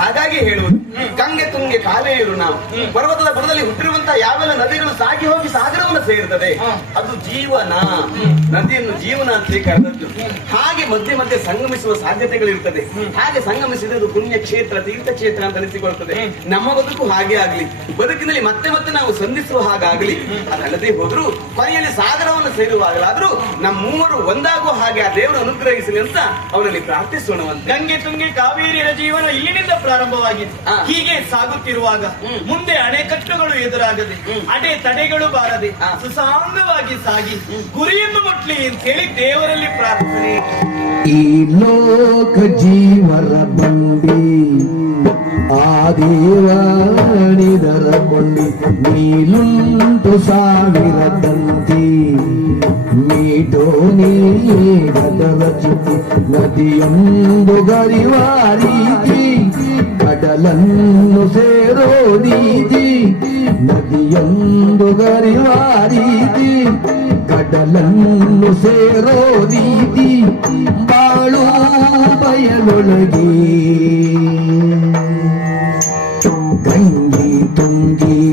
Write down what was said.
ಹಾಗಾಗಿ ಹೇಳುವುದು ಗಂಗೆ ತುಂಗೆ ಕಾವೇರು ನಾವು. ಪರ್ವತದ ಬುಡದಲ್ಲಿ ಹುಟ್ಟಿರುವಂತಹ ಯಾವೆಲ್ಲ ನದಿಗಳು ಸಾಗಿ ಹೋಗಿ ಸಾಗರವನ್ನು ಸೇರ್ತದೆ ಅದು ಜೀವನ. ನದಿಯನ್ನು ಜೀವನ ಅಂತ ಕರೆದದ್ದು. ಮಧ್ಯೆ ಮಧ್ಯೆ ಸಂಗಮಿಸುವ ಸಾಧ್ಯತೆಗಳಿರ್ತದೆ. ಹಾಗೆ ಸಂಗಮಿಸಿದ್ದು ಪುಣ್ಯ ಕ್ಷೇತ್ರ ತೀರ್ಥ ಕ್ಷೇತ್ರ ಅಂತ ಅನಿಸಿಕೊಳ್ಳುತ್ತದೆ ನಮ್ಮ ಬದುಕು ಹಾಗೆ ಆಗ್ಲಿ. ಬದುಕಿನಲ್ಲಿ ಮತ್ತೆ ಮತ್ತೆ ನಾವು ಸಂಧಿಸುವ ಹಾಗಾಗ್ಲಿ. ಅದಲ್ಲದೆ ಹೋದ್ರು ಕೊನೆಯಲ್ಲಿ ಸಾಗರವನ್ನು ಸೇರುವಾಗಲಾದ್ರೂ ನಮ್ಮ ಮೂವರು ಒಂದಾಗುವ ಹಾಗೆ ಆ ದೇವರು ಅನುಗ್ರಹಿಸಲಿ ಅಂತ ಅವನಲ್ಲಿ ಪ್ರಾರ್ಥಿಸೋಣ ಗಂಗೆ ತುಂಗೆ ಕಾವೇರಿಯ ಜೀವನ ಇಲ್ಲಿನಿಂದ ಪ್ರಾರಂಭವಾಗಿತ್ತು. ಹೀಗೆ ಸಾಗುತ್ತಿರುವಾಗ ಮುಂದೆ ಅಣೆಕಟ್ಟುಗಳು ಎದುರಾಗದೆ ಅಡೆ ತಡೆಗಳು ಬಾರದೆ. ಸುಸಾಂಗವಾಗಿ ಸಾಗಿ ಗುರಿಯನ್ನು ಮುಟ್ಲಿ ಅಂತ ಹೇಳಿ ದೇವರಲ್ಲಿ ಪ್ರಾರ್ಥನೆ. ಈ ಲೋಕ ಜೀವರ ಬಂಡಿ ಆ ದೇವಾಣಿದರ ಕೊಂಡಿ ನೀಲುಂಟು ಸಾವಿರ ತಂತಿ ಮೀಟೋ ನೀಗದರ ಚಿತಿ ನದಿಯೊಂದು ಗರಿವ ರೀತಿ ಕಡಲನ್ನು ಸೇರೋ ರೀತಿ ನದಿಯೊಂದು ಗರಿವ ರೀತಿ ಕಡಲನ್ನು ಸೇರೋ ರೀತಿ ಬಾಳು ಬಯಲೊಳಗೆ ಗಂಗಿ ತುಂಗಿ ಕಾವೇರಿ